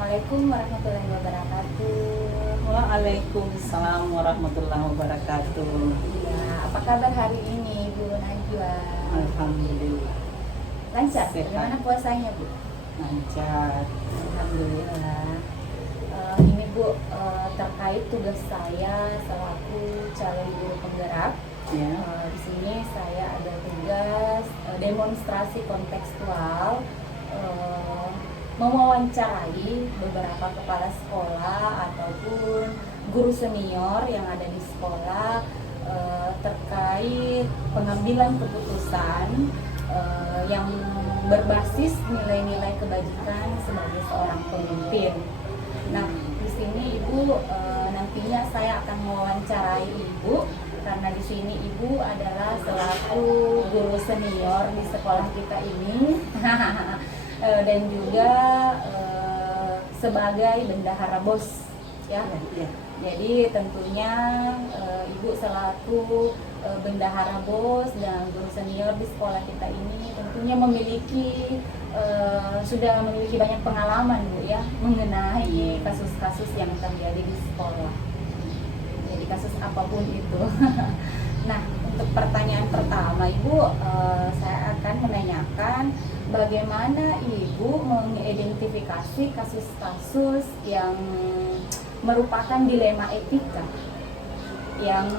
Assalamualaikum warahmatullahi wabarakatuh. Waalaikumsalam warahmatullahi wabarakatuh. Ya, apa kabar hari ini Bu Najwa? Alhamdulillah Lancar? sehat. Bagaimana puasanya Bu? Lancar. Alhamdulillah. Ini Bu, terkait tugas saya selaku calon guru penggerak. Ya. Di sini saya ada tugas demonstrasi kontekstual, mewawancarai beberapa kepala sekolah ataupun guru senior yang ada di sekolah terkait pengambilan keputusan yang berbasis nilai-nilai kebajikan sebagai seorang pemimpin. Nah, di sini Ibu nantinya saya akan mewawancarai Ibu karena di sini Ibu adalah selaku guru senior di sekolah kita ini. Dan juga sebagai bendahara BOS ya. Jadi tentunya Ibu selaku bendahara BOS dan guru senior di sekolah kita ini tentunya sudah memiliki banyak pengalaman Bu ya mengenai kasus-kasus yang terjadi di sekolah. Jadi kasus apapun itu. Nah, untuk pertanyaan pertama Ibu, saya akan menanyakan bagaimana Ibu mengidentifikasi kasus-kasus yang merupakan dilema etika yang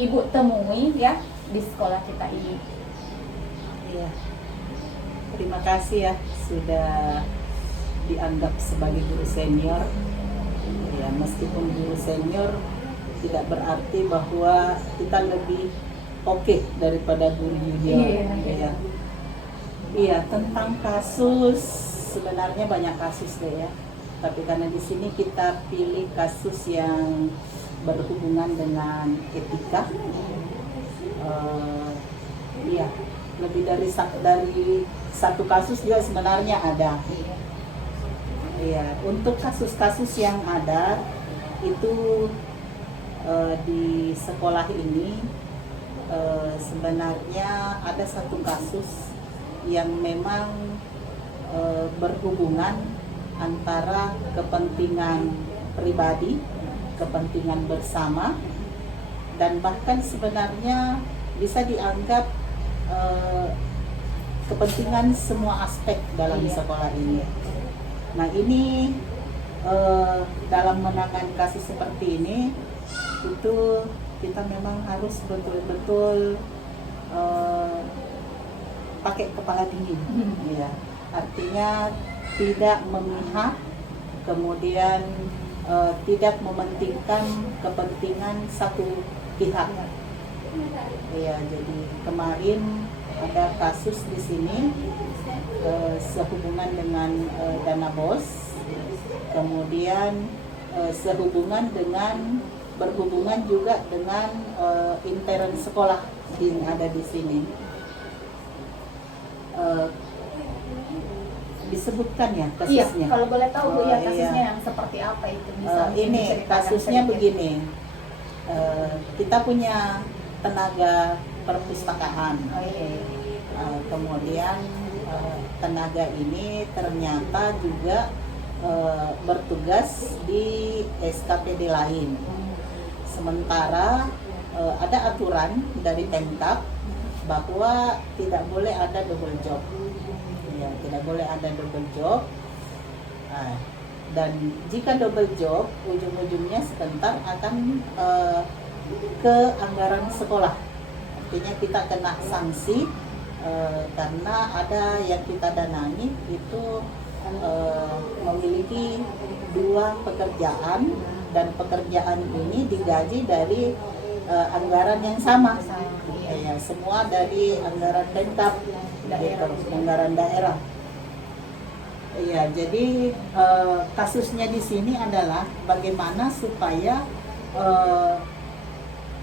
Ibu temui ya di sekolah kita ini. Iya. Terima kasih ya sudah dianggap sebagai guru senior. Ya, meskipun guru senior tidak berarti bahwa kita lebih oke daripada guru junior. Iya. Iya, tentang kasus sebenarnya banyak kasus deh ya. Tapi karena di sini kita pilih kasus yang berhubungan dengan etika. Iya, lebih dari satu kasus juga sebenarnya ada. Iya, untuk kasus-kasus yang ada itu di sekolah ini sebenarnya ada satu kasus yang memang berhubungan antara kepentingan pribadi, kepentingan bersama, dan bahkan sebenarnya bisa dianggap kepentingan semua aspek dalam sekolah ini. Nah, ini dalam menangani kasus seperti ini itu kita memang harus betul-betul pakai kepala dingin, ya. Artinya tidak memihak, kemudian tidak mementingkan kepentingan satu pihak. Ya, jadi kemarin ada kasus di sini sehubungan dengan dana BOS, kemudian berhubungan juga dengan intern sekolah yang ada di sini. Disebutkan ya kasusnya. Iya, kalau boleh tahu Bu ya kasusnya yang seperti apa itu bisa ini kasusnya sedikit. Begini. Kita punya tenaga perpustakaan. Kemudian tenaga ini ternyata juga bertugas di SKPD lain. Sementara ada aturan dari Pemkab bahwa tidak boleh ada double job. Ya, tidak boleh ada double job. Dan jika double job, ujung-ujungnya sebentar akan ke anggaran sekolah. Artinya kita kena sanksi karena ada yang kita danani itu memiliki dua pekerjaan dan pekerjaan ini digaji dari anggaran yang sama. Ya, semua dari anggaran Pemkab, anggaran daerah. Iya, jadi kasusnya di sini adalah bagaimana supaya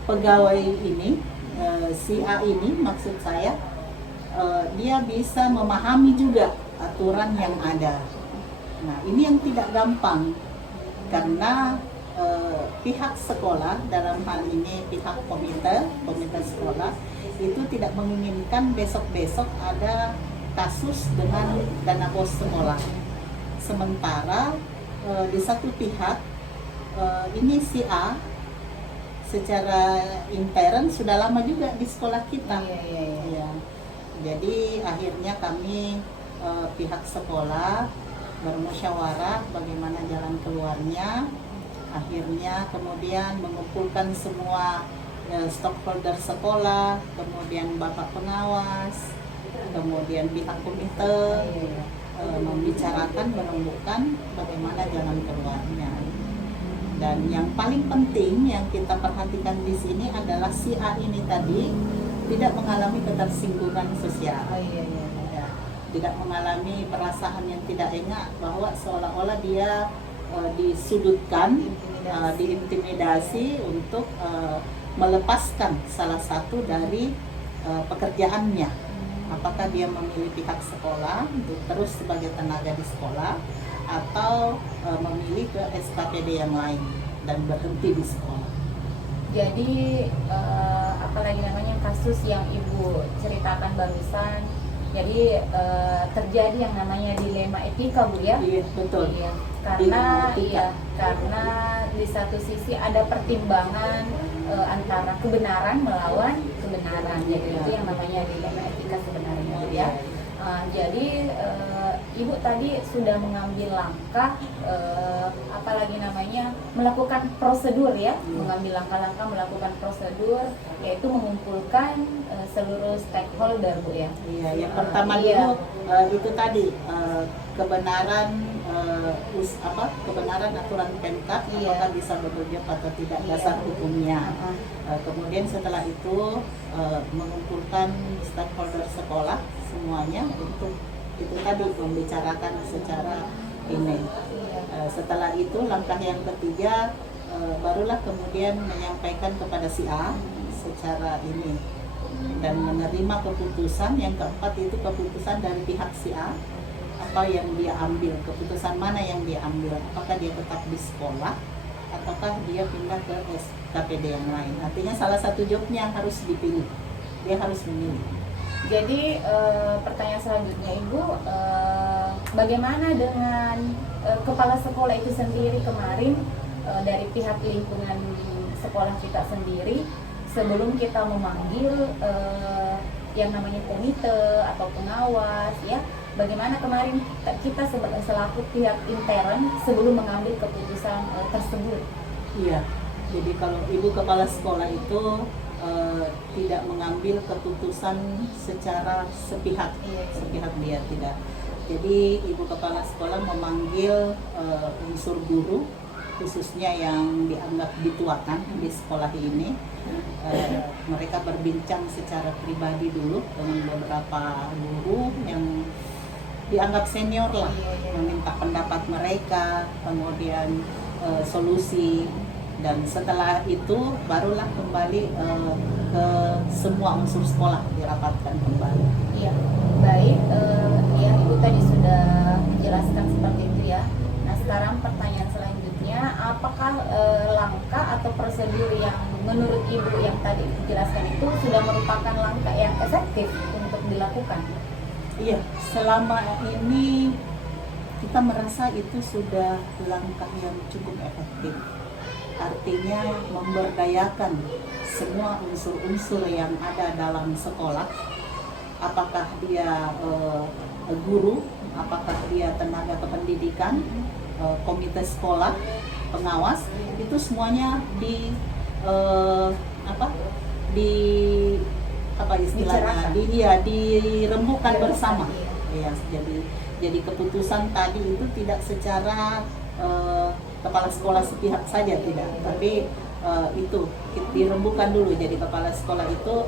pegawai ini, si A ini maksud saya, dia bisa memahami juga aturan yang ada. Nah, ini yang tidak gampang karena pihak sekolah, dalam hal ini pihak komite sekolah itu tidak menginginkan besok-besok ada kasus dengan dana BOS sekolah. sementara di satu pihak ini si A secara intern sudah lama juga di sekolah kita. Ya. Jadi akhirnya kami pihak sekolah bermusyawarah bagaimana jalan keluarnya. Akhirnya kemudian mengumpulkan semua stakeholder sekolah, kemudian bapak pengawas, kemudian pihak komite, membicarakan, menemukan bagaimana jalan keluarnya. Dan yang paling penting yang kita perhatikan di sini adalah si A ini tadi tidak mengalami ketersinggungan sosial. Ya, tidak mengalami perasaan yang tidak enak bahwa seolah-olah dia disudutkan, diintimidasi untuk melepaskan salah satu dari pekerjaannya. Apakah dia memilih pihak sekolah untuk terus sebagai tenaga di sekolah atau memilih ke SKPD yang lain dan berhenti di sekolah. Jadi apalagi namanya kasus yang Ibu ceritakan barusan, jadi terjadi yang namanya dilema etika, Bu ya? Iya, betul. Iya. Karena Etika. karena di satu sisi ada pertimbangan antara kebenaran melawan kebenaran. Jadi itu yang namanya dilema etika sebenarnya, Bu ya. Jadi Ibu tadi sudah mengambil langkah apalagi namanya melakukan prosedur ya, mengambil langkah-langkah melakukan prosedur, yaitu mengumpulkan seluruh stakeholder, Bu ya. Iya, yang pertama dulu itu tadi kebenaran kebenaran aturan Pemkab, apakah bisa bekerja atau tidak, dasar hukumnya. Kemudian setelah itu mengumpulkan stakeholder sekolah semuanya untuk itu tadi membicarakan secara ini. Setelah itu langkah yang ketiga barulah kemudian menyampaikan kepada si A secara ini dan menerima keputusan. Yang keempat itu keputusan dari pihak si A, apa yang dia ambil, keputusan mana yang dia ambil, apakah dia tetap di sekolah ataukah dia pindah ke SKPD yang lain. Artinya salah satu jobnya yang harus dipilih, dia harus memilih. Jadi pertanyaan selanjutnya Ibu, bagaimana dengan kepala sekolah itu sendiri kemarin dari pihak lingkungan sekolah kita sendiri, sebelum kita memanggil yang namanya komite atau pengawas ya, bagaimana kemarin kita selaku pihak intern sebelum mengambil keputusan tersebut? Iya, jadi kalau ibu kepala sekolah itu tidak mengambil keputusan secara sepihak, sepihak dia tidak. Jadi ibu kepala sekolah memanggil unsur guru, khususnya yang dianggap dituakan di sekolah ini. Mereka berbincang secara pribadi dulu dengan beberapa guru yang dianggap senior lah, meminta pendapat mereka, kemudian solusi. Dan setelah itu barulah kembali ke semua unsur sekolah dirapatkan kembali. Iya, baik. Ya, Ibu tadi sudah menjelaskan seperti itu ya. Nah, sekarang pertanyaan selanjutnya, apakah langkah atau prosedur yang menurut Ibu yang tadi dijelaskan itu sudah merupakan langkah yang efektif untuk dilakukan? Iya, selama ini kita merasa itu sudah langkah yang cukup efektif. Artinya memberdayakan semua unsur-unsur yang ada dalam sekolah, apakah dia guru, apakah dia tenaga kependidikan, komite sekolah, pengawas, itu semuanya dirembukan bersama. Ya, jadi keputusan tadi itu tidak secara kepala sekolah sepihak saja, tidak, tapi itu dirembukan dulu. Jadi kepala sekolah itu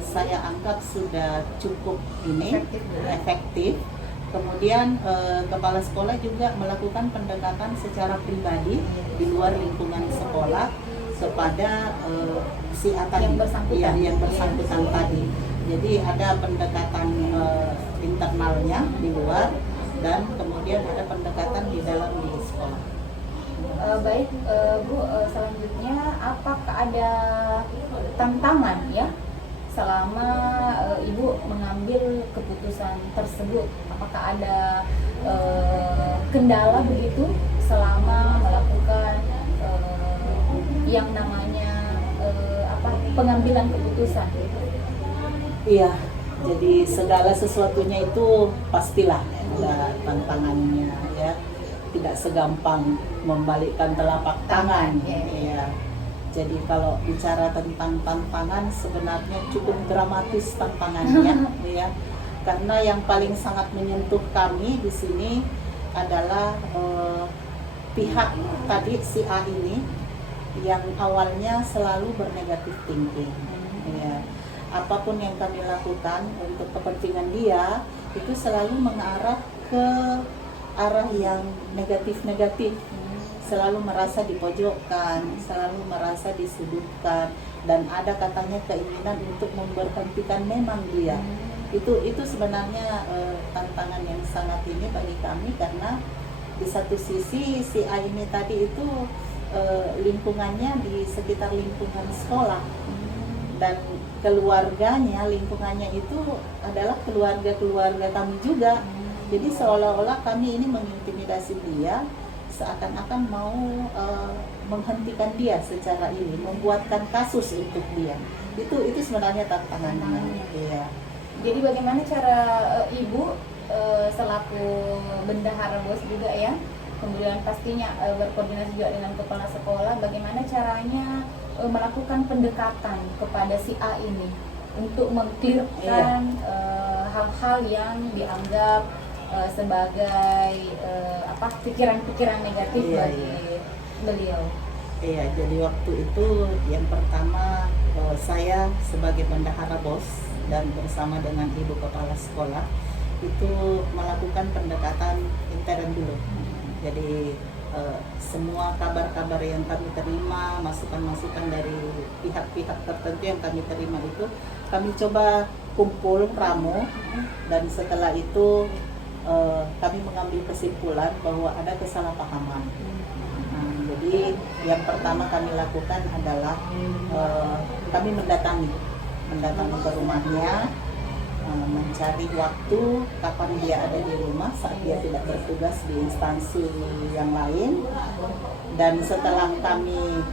saya anggap sudah cukup efektif. Kemudian kepala sekolah juga melakukan pendekatan secara pribadi di luar lingkungan sekolah kepada si A tadi, yang bersangkutan tadi. Jadi ada pendekatan internalnya di luar dan kemudian ada pendekatan di dalam di sekolah. Baik, Bu, selanjutnya apakah ada tantangan ya selama Ibu mengambil keputusan tersebut? Apakah ada kendala begitu selama melakukan yang namanya pengambilan keputusan? Iya, jadi segala sesuatunya itu pastilah ada tantangannya ya. Tidak segampang membalikkan telapak tangan. Ya. Jadi kalau bicara tentang tantangan sebenarnya cukup dramatis tantangannya ya. Karena yang paling sangat menyentuh kami di sini adalah pihak tadi si A ini yang awalnya selalu bernegatif thinking. Ya. Apapun yang kami lakukan untuk kepentingan dia itu selalu mengarah ke arah yang negatif-negatif, selalu merasa dipojokkan, selalu merasa disudutkan, dan ada katanya keinginan untuk memberhentikan memang dia. Itu sebenarnya tantangan yang sangat ini bagi kami, karena di satu sisi si A ini tadi itu lingkungannya di sekitar lingkungan sekolah, dan keluarganya, lingkungannya itu adalah keluarga kami juga. Jadi seolah-olah kami ini mengintimidasi dia, seakan-akan mau menghentikan dia secara ini, membuatkan kasus untuk dia. Itu sebenarnya tantangannya. Iya. Jadi bagaimana cara ibu selaku bendahara BOS juga ya, kemudian pastinya berkoordinasi juga dengan kepala sekolah, bagaimana caranya melakukan pendekatan kepada si A ini untuk mengclearkan hal-hal yang dianggap sebagai pikiran-pikiran negatif bagi beliau. Iya, jadi waktu itu yang pertama saya sebagai bendahara BOS dan bersama dengan ibu kepala sekolah itu melakukan pendekatan intern dulu. Jadi semua kabar-kabar yang kami terima, masukan-masukan dari pihak-pihak tertentu yang kami terima itu kami coba kumpul ramu, dan setelah itu kami mengambil kesimpulan bahwa ada kesalahpahaman. Nah, jadi yang pertama kami lakukan adalah kami mendatangi ke rumahnya, mencari waktu kapan dia ada di rumah saat dia tidak bertugas di instansi yang lain. Dan setelah kami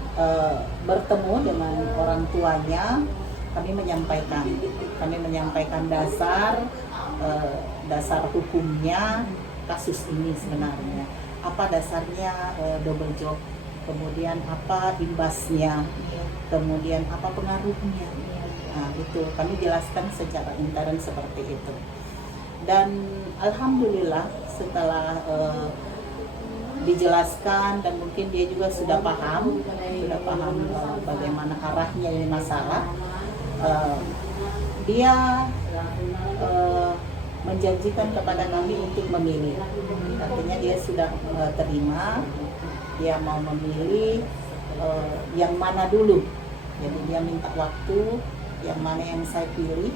bertemu dengan orang tuanya, kami menyampaikan dasar hukumnya kasus ini sebenarnya. Apa dasarnya double job, kemudian apa imbasnya, kemudian apa pengaruhnya. Nah, itu kami jelaskan secara intern seperti itu. Dan alhamdulillah setelah dijelaskan dan mungkin dia juga sudah paham bagaimana arahnya ini masalah, dia menjanjikan kepada kami untuk memilih. Artinya dia sudah terima, dia mau memilih yang mana dulu. Jadi dia minta waktu, yang mana yang saya pilih,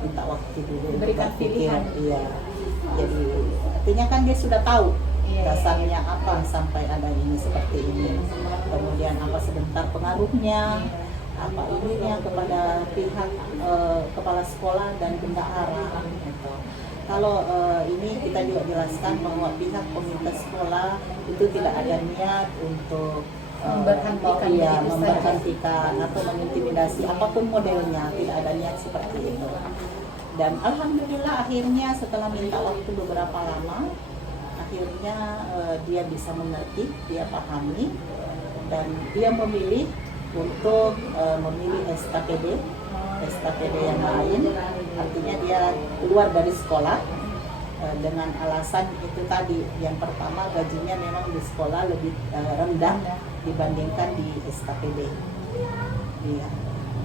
minta waktu dulu. Berikan pilihan. Iya. Jadi artinya kan dia sudah tahu dasarnya apa sampai ada ini seperti ini. Kemudian apa sebentar pengaruhnya, apa ininya kepada pihak kepala sekolah dan bendahara gitu. Kalau ini kita juga jelaskan bahwa pihak komunitas sekolah itu tidak ada niat untuk memberhentikan atau mengintimidasi apapun modelnya, tidak ada niat seperti itu. Dan alhamdulillah akhirnya setelah minta waktu beberapa lama, akhirnya dia bisa mengerti, dia pahami, dan dia memilih untuk memilih SKPD yang lain. Artinya dia keluar dari sekolah dengan alasan itu tadi. Yang pertama, gajinya memang di sekolah lebih rendah dibandingkan di SKPD. Iya.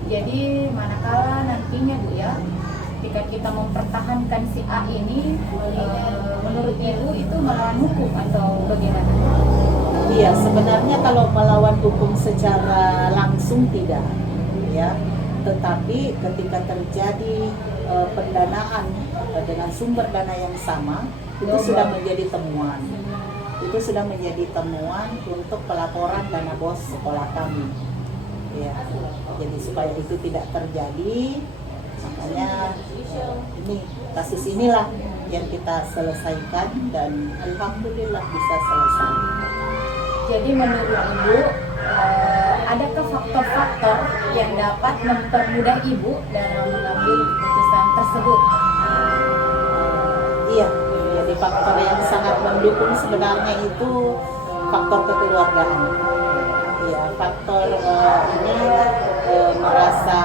Jadi manakala nantinya Bu ya, ketika kita mempertahankan si A ini, menurut Ibu itu melawan hukum atau bagaimana? Iya, sebenarnya kalau melawan hukum secara langsung tidak, ya. Tetapi ketika terjadi pendanaan dengan sumber dana yang sama, itu sudah menjadi temuan. Itu sudah menjadi temuan untuk pelaporan dana BOS sekolah kami. Ya, jadi supaya itu tidak terjadi, makanya ini kasus inilah yang kita selesaikan dan alhamdulillah bisa selesai. Jadi menurut Ibu, adakah faktor-faktor yang dapat mempermudah Ibu dalam mengambil keputusan tersebut? Iya, jadi faktor yang sangat mendukung sebenarnya itu faktor kekeluargaan. Ya, faktor ini merasa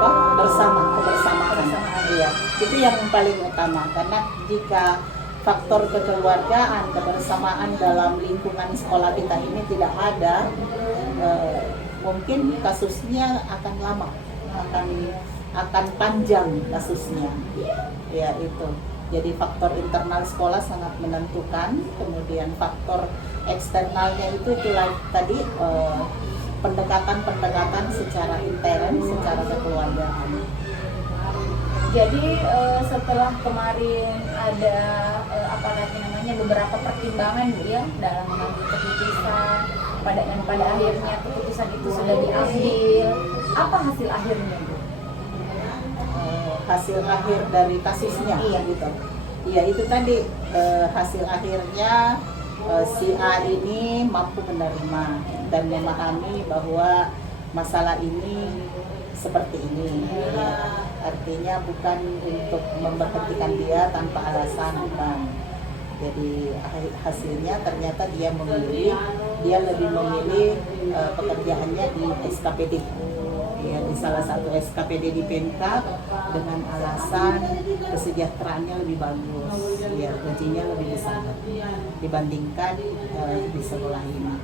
kebersamaan. Iya, itu yang paling utama karena jika faktor kekeluargaan, kebersamaan dalam lingkungan sekolah kita ini tidak ada, mungkin kasusnya akan lama, akan panjang kasusnya. Ya itu. Jadi faktor internal sekolah sangat menentukan, kemudian faktor eksternalnya itu tadi pendekatan secara intern, secara kekeluargaan. Jadi setelah kemarin ada beberapa pertimbangan Bu ya dalam mengambil keputusan, pada akhirnya keputusan itu sudah diambil. Apa hasil akhirnya Bu? Hasil akhir dari kasusnya, Iya. gitu. Iya itu tadi hasil akhirnya si A ini mampu menerima dan memahami bahwa masalah ini seperti ini. Ya. Artinya bukan untuk memberhentikan dia tanpa alasan, bukan. Jadi hasilnya ternyata dia lebih memilih pekerjaannya di SKPD. Ya, di salah satu SKPD di Pemkab dengan alasan kesejahteraannya lebih bagus, ya gajinya lebih besar dibandingkan di sekolah ini.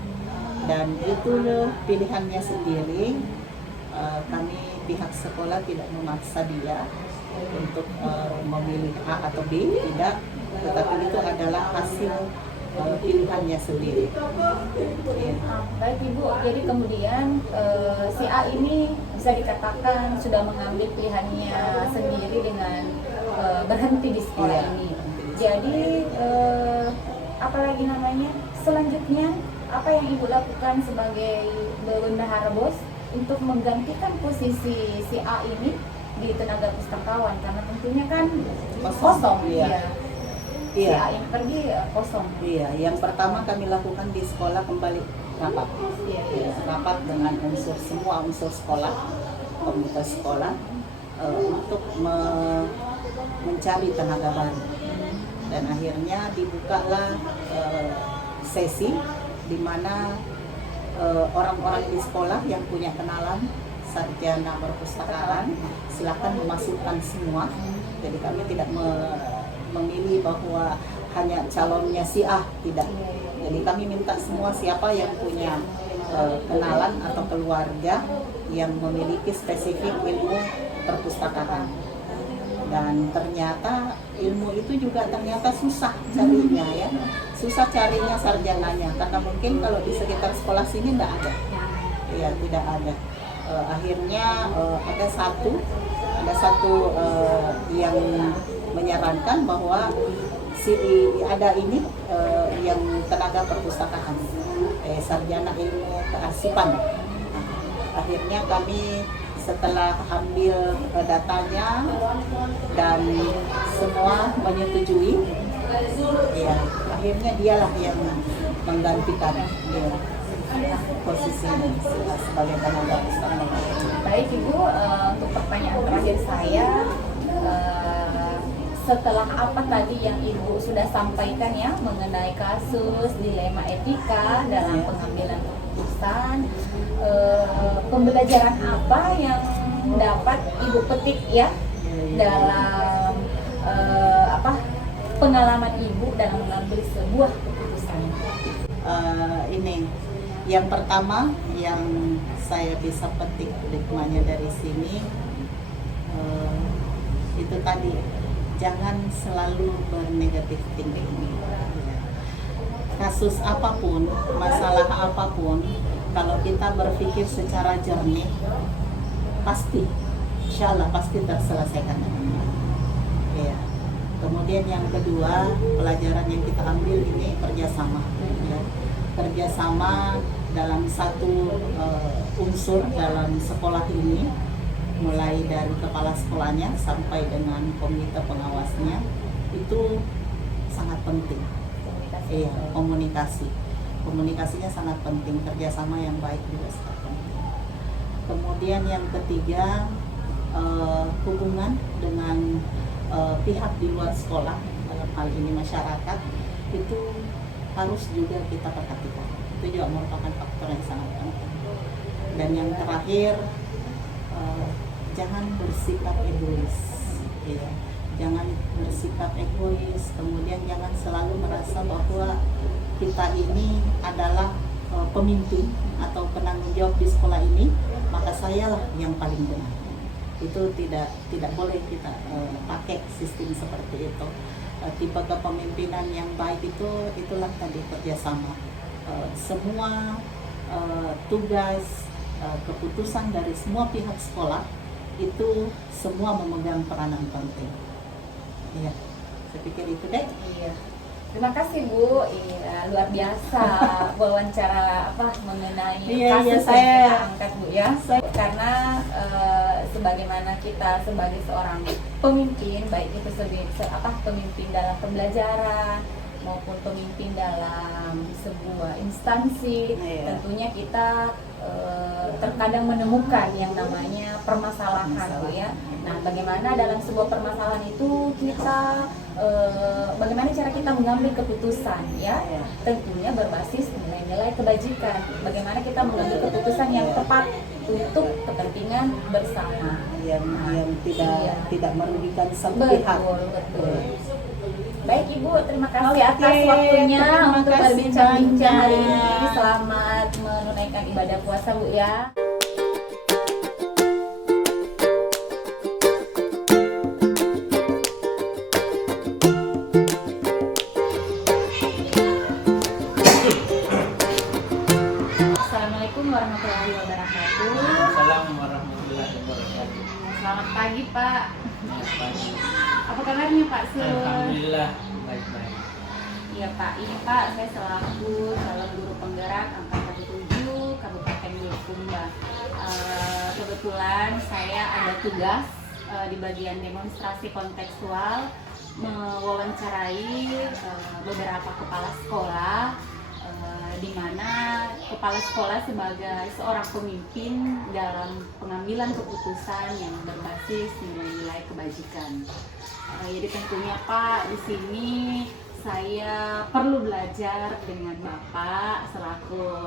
Dan itu pilihannya sendiri. Kami pihak sekolah tidak memaksa dia untuk memilih A atau B, tidak, tetapi itu adalah hasil pilihannya sendiri. Ya. Baik Ibu, jadi kemudian si A ini bisa dikatakan sudah mengambil pilihannya sendiri dengan berhenti di sekolah Iya. ini. Jadi apalagi selanjutnya apa yang Ibu lakukan sebagai bendahara BOS untuk menggantikan posisi si A ini di tenaga pustakawan, karena tentunya kan kosong. Iya. Si Iya. A yang pergi kosong. Iya, yang pertama kami lakukan di sekolah kembali rapat. Iya. Rapat dengan semua unsur sekolah, komunitas sekolah untuk mencari tenaga baru. Dan akhirnya dibukalah sesi di mana orang-orang di sekolah yang punya kenalan sarjana perpustakaan silakan memasukkan semua. Jadi kami tidak memilih bahwa hanya calonnya si A, tidak. Jadi kami minta semua siapa yang punya kenalan atau keluarga yang memiliki spesifik ilmu perpustakaan. Dan ternyata ilmu itu juga ternyata susah carinya, ya. Susah carinya sarjananya karena mungkin kalau di sekitar sekolah sini tidak ada. Ya, tidak ada. Akhirnya ada satu yang menyarankan bahwa ada ini yang tenaga perpustakaan, sarjana ilmu kearsipan. Akhirnya kami setelah ambil datanya dan semua menyetujui, ya akhirnya dialah yang menggantikan posisi sebagai tenaga pustakawan. Baik Ibu, untuk pertanyaan terakhir saya, setelah apa tadi yang Ibu sudah sampaikan ya mengenai kasus dilema etika dalam pengambilan keputusan, pembelajaran apa yang dapat Ibu petik ya dalam pengalaman Ibu dalam mengambil sebuah keputusan? Ini yang pertama yang saya bisa petik hikmahnya dari sini, itu tadi, jangan selalu bernegatif thinking. Kasus apapun, masalah apapun, kalau kita berpikir secara jernih, pasti, insya Allah pasti terselesaikan. Ya. Kemudian yang kedua, pelajaran yang kita ambil ini kerjasama. Ya. Kerjasama dalam satu unsur dalam sekolah ini mulai dari kepala sekolahnya sampai dengan komite pengawasnya itu sangat penting. Komunikasi. Iya, komunikasinya sangat penting, kerjasama yang baik juga sangat penting. Kemudian yang ketiga, hubungan dengan pihak di luar sekolah, dalam hal ini masyarakat, itu harus juga kita perhatikan. Itu juga merupakan faktor yang sangat penting. Dan yang terakhir, jangan bersikap egois, ya. Jangan bersikap egois, kemudian jangan selalu merasa bahwa kita ini adalah pemimpin atau penanggung jawab di sekolah ini, maka sayalah yang paling benar. Itu tidak boleh kita pakai sistem seperti itu. Tipe kepemimpinan yang baik itulah tadi kerjasama. Semua tugas, keputusan dari semua pihak sekolah itu semua memegang peranan penting. Iya, saya pikir itu deh. Iya. Terima kasih Bu. Iya, luar biasa wawancara mengenai Iya, kasus saya- yang kita angkat Bu ya. Karena sebagaimana kita sebagai seorang pemimpin, baik itu pemimpin dalam pembelajaran maupun pemimpin dalam sebuah instansi, Iya. tentunya kita terkadang menemukan yang namanya permasalahan Bu ya. Nah, bagaimana dalam sebuah permasalahan itu kita bagaimana cara kita mengambil keputusan ya? Iya. Tentunya berbasis nilai-nilai kebajikan. Bagaimana kita mengambil keputusan yang tepat untuk kepentingan bersama. yang Iya. tidak merugikan satu pihak. Betul. Baik Ibu, terima kasih Oke, atas waktunya terima untuk kasih berbincang-bincang hari ini. banyak. Selamat menunaikan ibadah puasa Bu ya. Assalamualaikum warahmatullahi wabarakatuh. Assalamualaikum warahmatullahi wabarakatuh. Selamat pagi Pak. Pagi. Apa kabarnya Pak Sul? Alhamdulillah baik-baik. Iya Pak, ini Pak saya selaku calon guru penggerak angkatan 7 Kabupaten Bulukumba. Kebetulan saya ada tugas di bagian demonstrasi kontekstual mewawancarai beberapa kepala sekolah, di mana kepala sekolah sebagai seorang pemimpin dalam pengambilan keputusan yang berbasis nilai-nilai kebajikan. Jadi tentunya Pak, di sini saya perlu belajar dengan Bapak selaku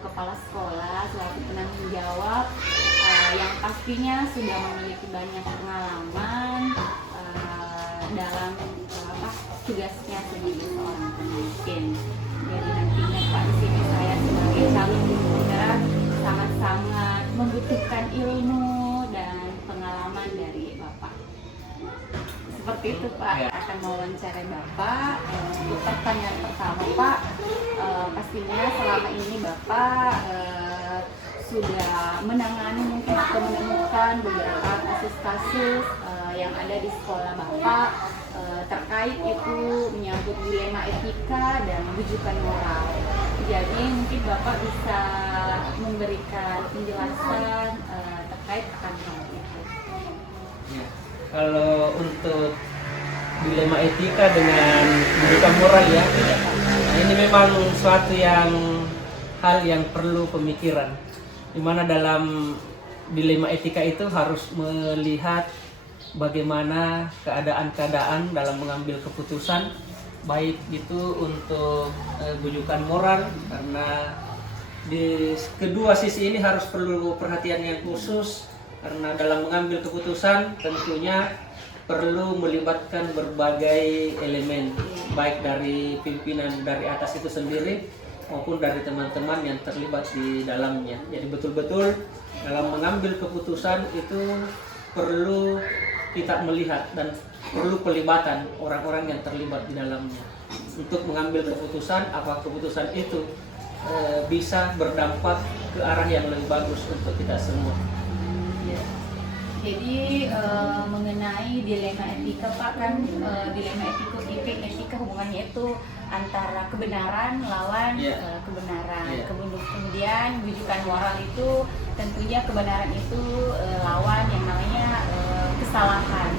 kepala sekolah, selaku penanggung jawab yang pastinya sudah memiliki banyak pengalaman dalam tugasnya sebagai seorang pemimpin. Jadi nantinya Pak, di sini saya sebagai calon guru penggerak sangat-sangat membutuhkan ilmu dan pengalaman dari Bapak. Seperti itu Pak, Ya. akan mewawancarai Bapak. Untuk pertanyaan pertama Pak, pastinya selama ini Bapak sudah menangani mungkin atau menemukan beberapa kasus-kasus yang ada di sekolah Bapak terkait itu menyangkut dilema etika dan rujukan moral. Jadi mungkin Bapak bisa memberikan penjelasan terkait akan hal itu. Ya. Kalau untuk dilema etika dengan rujukan moral ya, nah ini memang suatu hal yang perlu pemikiran. Dimana dalam dilema etika itu harus melihat bagaimana keadaan-keadaan dalam mengambil keputusan, baik itu untuk rujukan moral, karena di kedua sisi ini harus perlu perhatian yang khusus, karena dalam mengambil keputusan tentunya perlu melibatkan berbagai elemen, baik dari pimpinan dari atas itu sendiri maupun dari teman-teman yang terlibat di dalamnya. Jadi betul-betul dalam mengambil keputusan itu perlu kita melihat dan perlu pelibatan orang-orang yang terlibat di dalamnya untuk mengambil keputusan, apa keputusan itu bisa berdampak ke arah yang lebih bagus untuk kita semua. Ya. Jadi mengenai dilema etika Pak, kan dilema etika hubungannya itu antara kebenaran lawan Yeah. kebenaran. Yeah. Kemudian rujukan moral itu tentunya kebenaran itu lawan yang namanya kesalahan.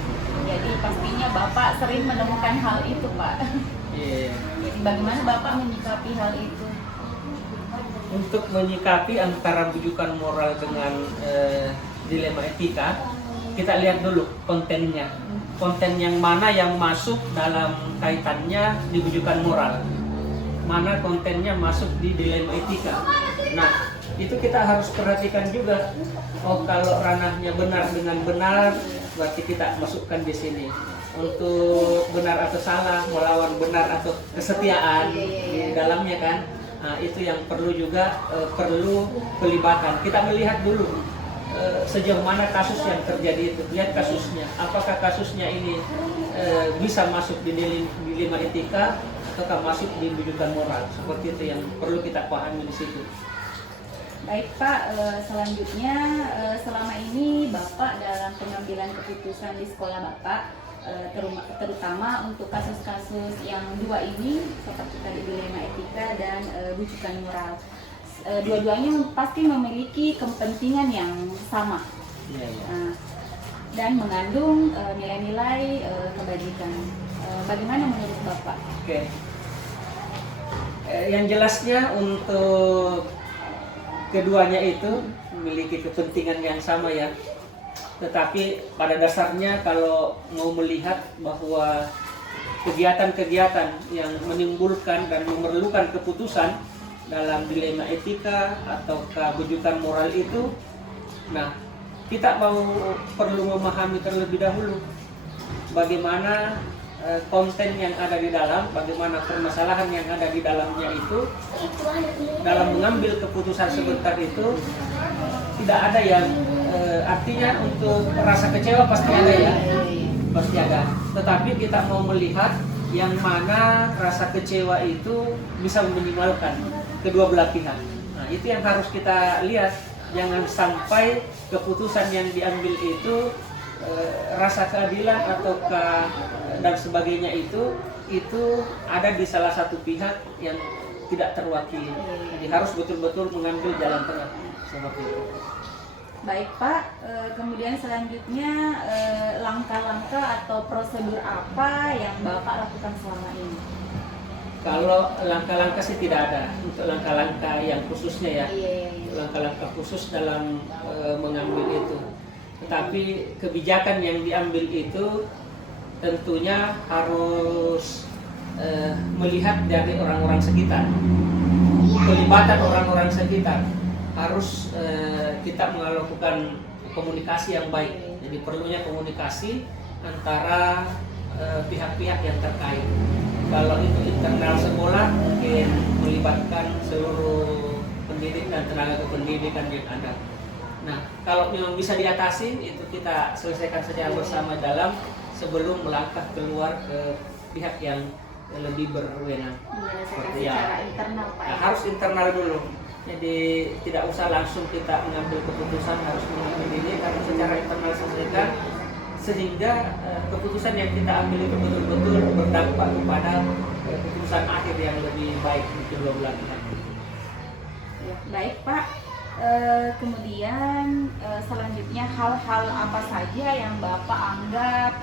Jadi pastinya Bapak sering menemukan hal itu, Pak. Iya. Jadi bagaimana Bapak menyikapi hal itu? Untuk menyikapi antara bujukan moral dengan dilema etika, kita lihat dulu kontennya. Konten yang mana yang masuk dalam kaitannya di bujukan moral, mana kontennya masuk di dilema etika. Nah, itu kita harus perhatikan juga. Oh, kalau ranahnya benar dengan benar, berarti kita masukkan di sini. Untuk benar atau salah, melawan benar atau kesetiaan di dalamnya kan. Nah, itu yang perlu juga perlu pelibatan. Kita melihat dulu sejauh mana kasus yang terjadi itu. Lihat kasusnya. Apakah kasusnya ini bisa masuk di dilema etika ataukah masuk di bujukan moral? Seperti itu yang perlu kita pahami di situ. Baik Pak, selanjutnya selama ini Bapak dalam pengambilan keputusan di sekolah Bapak, terutama untuk kasus-kasus yang dua ini seperti tadi dilema etika dan bujukan moral, dua-duanya pasti memiliki kepentingan yang sama. Ya, ya. Dan mengandung nilai-nilai kebajikan. Bagaimana menurut Bapak? Oke. Yang jelasnya untuk keduanya itu memiliki kepentingan yang sama ya. Tetapi pada dasarnya kalau mau melihat bahwa kegiatan-kegiatan yang menimbulkan dan memerlukan keputusan dalam dilema etika atau kebujukan moral itu, nah kita perlu memahami terlebih dahulu bagaimana konten yang ada di dalam, bagaimana permasalahan yang ada di dalamnya itu. Dalam mengambil keputusan sebentar itu tidak ada yang artinya untuk rasa kecewa pasti ada ya, pasti ada. Tetapi kita mau melihat yang mana rasa kecewa itu bisa meminimalkan kedua belah pihak. Nah, itu yang harus kita lihat. Jangan sampai keputusan yang diambil itu rasa keadilan atau dan sebagainya itu ada di salah satu pihak yang tidak terwakili. Jadi harus betul-betul mengambil jalan tengah seperti itu. Baik Pak, kemudian selanjutnya langkah-langkah atau prosedur apa yang Bapak lakukan selama ini? Kalau langkah-langkah sih tidak ada. Untuk langkah-langkah yang khususnya ya, langkah-langkah khusus dalam mengambil itu. Tetapi kebijakan yang diambil itu tentunya harus melihat dari orang-orang sekitar, pelibatan orang-orang sekitar. Harus kita melakukan komunikasi yang baik. Jadi perlunya komunikasi antara pihak-pihak yang terkait. Kalau itu internal sekolah, mungkin melibatkan seluruh pendidik dan tenaga kependidikan yang ada. Nah, kalau memang bisa diatasi, itu kita selesaikan secara bersama dalam sebelum melangkah keluar ke pihak yang lebih berwenang. Seperti secara internal Pak. Nah, harus internal dulu. Jadi tidak usah langsung kita mengambil keputusan harus mengambil ini, karena secara internal selesaikan sehingga keputusan yang kita ambil itu betul-betul berdampak kepada keputusan akhir yang lebih baik di kedua belah pihak. Ya, baik Pak. Kemudian selanjutnya hal-hal apa saja yang Bapak anggap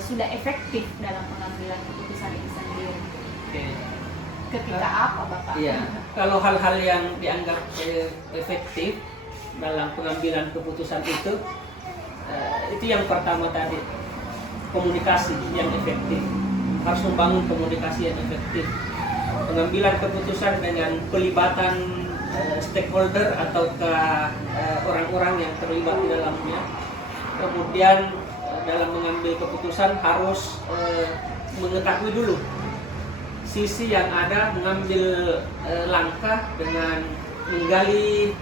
sudah efektif dalam pengambilan keputusan itu sendiri? Oke. Ketika apa Bapak? Iya, kalau hal-hal yang dianggap efektif dalam pengambilan keputusan itu yang pertama tadi, komunikasi yang efektif. Harus membangun komunikasi yang efektif. Pengambilan keputusan dengan pelibatan stakeholder atau orang-orang yang terlibat di dalamnya. Kemudian dalam mengambil keputusan harus mengetahui dulu sisi yang ada, mengambil langkah dengan menggali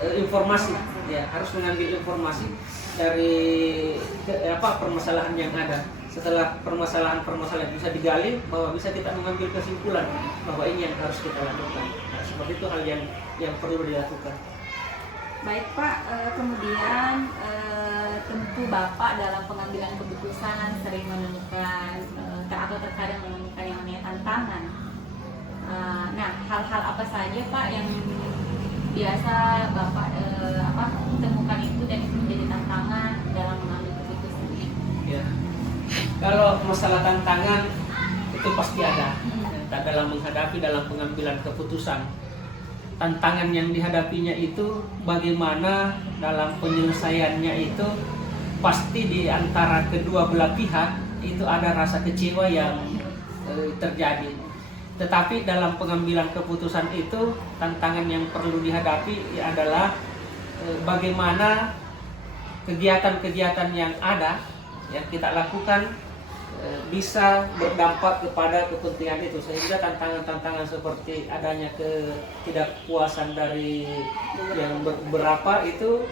informasi. Ya, harus mengambil informasi dari permasalahan yang ada. Setelah permasalahan bisa digali, bahwa bisa kita mengambil kesimpulan bahwa ini yang harus kita lakukan. Nah, seperti itu hal yang perlu dilakukan. Baik Pak, kemudian tentu Bapak dalam pengambilan keputusan sering menemukan atau terkadang menemukan yang namanya tantangan. Nah, hal-hal apa saja Pak yang biasa Bapak temukan itu dan itu menjadi tantangan dalam mengambil keputusan ini? Ya. Kalau masalah tantangan itu pasti ada. Entah dalam menghadapi dalam pengambilan keputusan. Tantangan yang dihadapinya itu bagaimana dalam penyelesaiannya itu pasti di antara kedua belah pihak itu ada rasa kecewa yang terjadi. Tetapi dalam pengambilan keputusan itu tantangan yang perlu dihadapi adalah bagaimana kegiatan-kegiatan yang ada yang kita lakukan bisa berdampak kepada kepentingan itu, sehingga tantangan-tantangan seperti adanya ketidakpuasan dari yang beberapa itu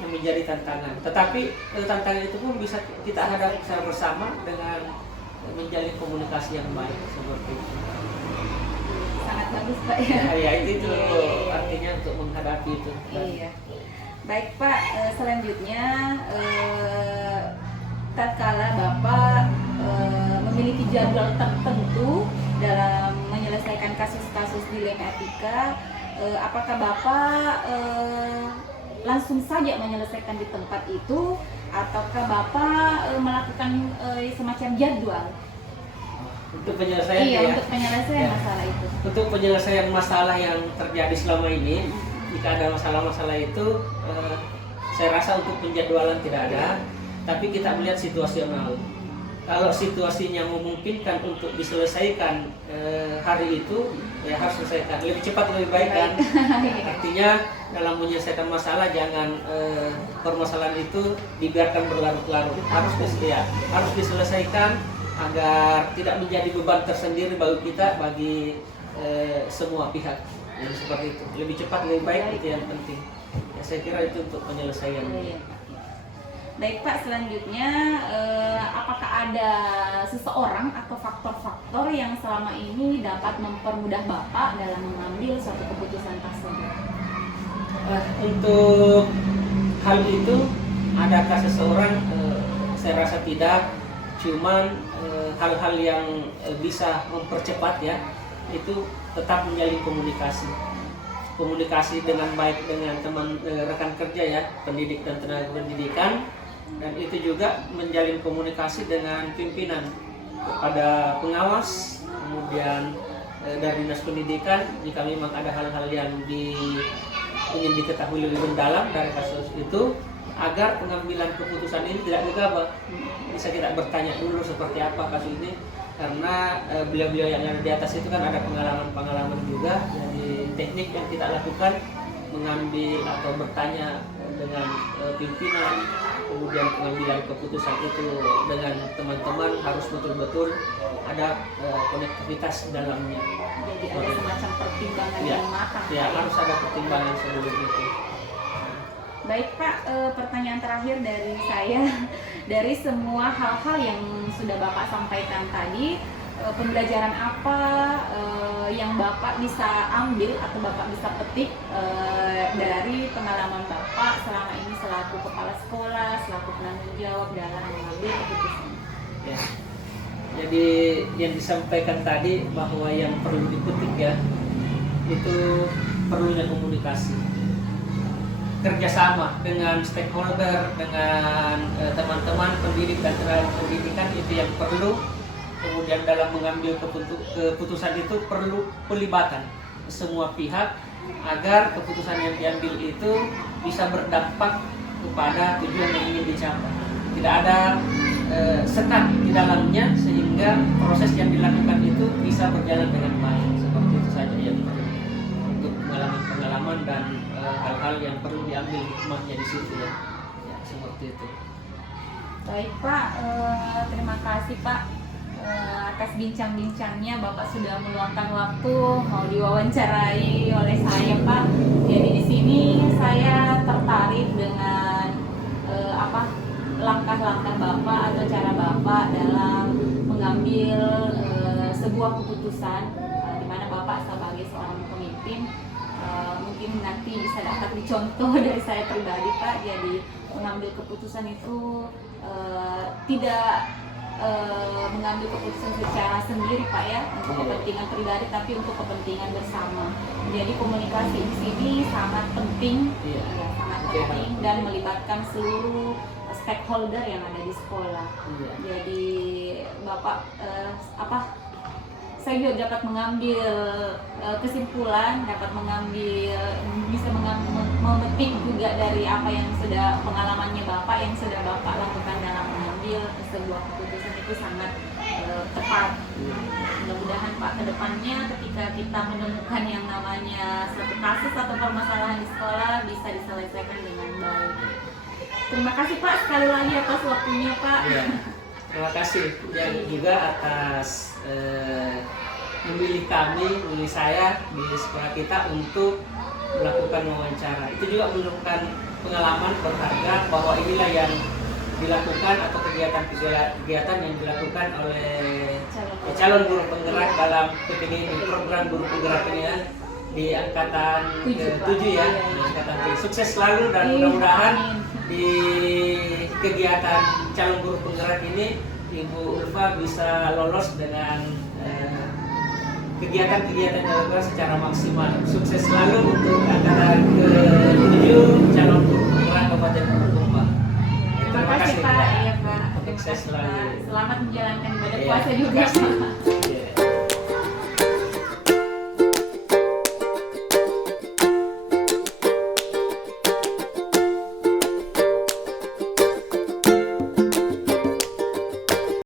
yang menjadi tantangan. Tetapi tantangan itu pun bisa kita hadapi secara bersama dengan menjalin komunikasi yang baik seperti itu. Sangat bagus Pak ya. Ya itu artinya untuk menghadapi itu. Iya. Baik Pak, selanjutnya tatkala Bapak memiliki jadwal tertentu dalam menyelesaikan kasus-kasus dilema etika, apakah Bapak langsung saja menyelesaikan di tempat itu, ataukah Bapak melakukan semacam jadwal? Untuk penyelesaian Iya, ya. untuk penyelesaian Ya. masalah itu. Untuk penyelesaian masalah yang terjadi selama ini, jika ada masalah-masalah itu, saya rasa untuk penjadwalan tidak ada, tapi kita melihat situasional. Kalau situasinya memungkinkan untuk diselesaikan hari itu, ya harus selesaikan. Lebih cepat lebih baik kan. Artinya dalam menyelesaikan masalah jangan permasalahan itu dibiarkan berlarut-larut. Harus diselesaikan agar tidak menjadi beban tersendiri bagi kita, bagi semua pihak. Jadi seperti itu. Lebih cepat lebih baik itu yang penting. Ya, saya kira itu untuk penyelesaian. Iya, Pak. Baik Pak, selanjutnya apakah ada seseorang atau faktor-faktor yang selama ini dapat mempermudah Bapak dalam mengambil suatu keputusan tersebut? Untuk hal itu, adakah seseorang? Saya rasa tidak. Cuman hal-hal yang bisa mempercepat ya, itu tetap menjalin komunikasi dengan baik dengan teman rekan kerja ya, pendidik dan tenaga pendidikan, dan itu juga menjalin komunikasi dengan pimpinan kepada pengawas, kemudian dari dinas pendidikan jika memang ada hal-hal yang ingin diketahui lebih mendalam dari kasus itu, agar pengambilan keputusan ini tidak gegabah. Bisa kita bertanya dulu seperti apa kasus ini, karena beliau-beliau yang ada di atas itu kan ada pengalaman-pengalaman juga. Jadi teknik yang kita lakukan mengambil atau bertanya dengan pimpinan, kemudian pengambilan keputusan itu dengan teman-teman harus betul-betul ada konektivitas di dalamnya. Jadi ada semacam pertimbangan Ya, yang matang. ya harus ada pertimbangan sebelum itu. Baik Pak, pertanyaan terakhir dari saya, dari semua hal-hal yang sudah Bapak sampaikan tadi, pembelajaran apa yang Bapak bisa ambil atau Bapak bisa petik dari pengalaman Bapak selama ini selaku kepala sekolah, selaku penanggung jawab dalam mengambil keputusan? Ya. Jadi yang disampaikan tadi bahwa yang perlu dipetik ya, itu perlunya komunikasi, kerjasama dengan stakeholder, dengan teman-teman pendidik dan tenaga pendidikan, itu yang perlu. Kemudian dalam mengambil keputusan itu perlu pelibatan semua pihak agar keputusan yang diambil itu bisa berdampak kepada tujuan yang ingin dicapai. Tidak ada sekat di dalamnya sehingga proses yang dilakukan itu bisa berjalan dengan baik. Seperti itu saja yang perlu untuk pengalaman dan hal-hal yang perlu diambil hikmahnya di situ ya. Ya, seperti itu. Baik Pak, terima kasih Pak atas bincang-bincangnya. Bapak sudah meluangkan waktu mau diwawancarai oleh saya Pak. Jadi di sini saya tertarik dengan langkah-langkah Bapak atau cara Bapak dalam mengambil sebuah keputusan, di mana Bapak sebagai seorang pemimpin mungkin nanti bisa dapat dicontoh dari saya pribadi Pak. Jadi mengambil keputusan itu tidak mengambil keputusan secara sendiri Pak ya, untuk kepentingan pribadi tapi untuk kepentingan bersama. Jadi komunikasi di sini sangat penting, Iya. ya, sangat Oke, penting dan melibatkan seluruh stakeholder yang ada di sekolah. Iya. Jadi Bapak saya juga dapat mengambil kesimpulan, dapat mengambil, bisa memetik juga dari apa yang sudah pengalamannya Bapak, yang sudah Bapak lakukan dalam mengambil sebuah keputusan itu sangat tepat. Mudah-mudahan Pak kedepannya ketika kita menemukan yang namanya satu kasus atau permasalahan di sekolah bisa diselesaikan dengan baik. Terima kasih Pak sekali lagi atas waktunya Pak. Iya. Terima kasih yang juga atas memilih saya di sekolah kita untuk melakukan wawancara. Itu juga merupakan pengalaman berharga bahwa inilah yang dilakukan atau kegiatan yang dilakukan oleh calon guru penggerak dalam PPG ini, program guru penggerak ini ya, di angkatan 7 ya. Angkatan 7. Sukses selalu dan mudah-mudahan di kegiatan calon guru penggerak ini Ibu Ulfa bisa lolos dengan kegiatan-kegiatan yang dilakukan secara maksimal. Sukses selalu untuk angkatan ke-7 calon guru penggerak Kabupaten Bulukumba. Terima kasih Pak. Iya Pak. Terima Sukses kasih selalu. Pak. Selamat menjalankan ibadah Iya, puasa terima juga kasih. Pak.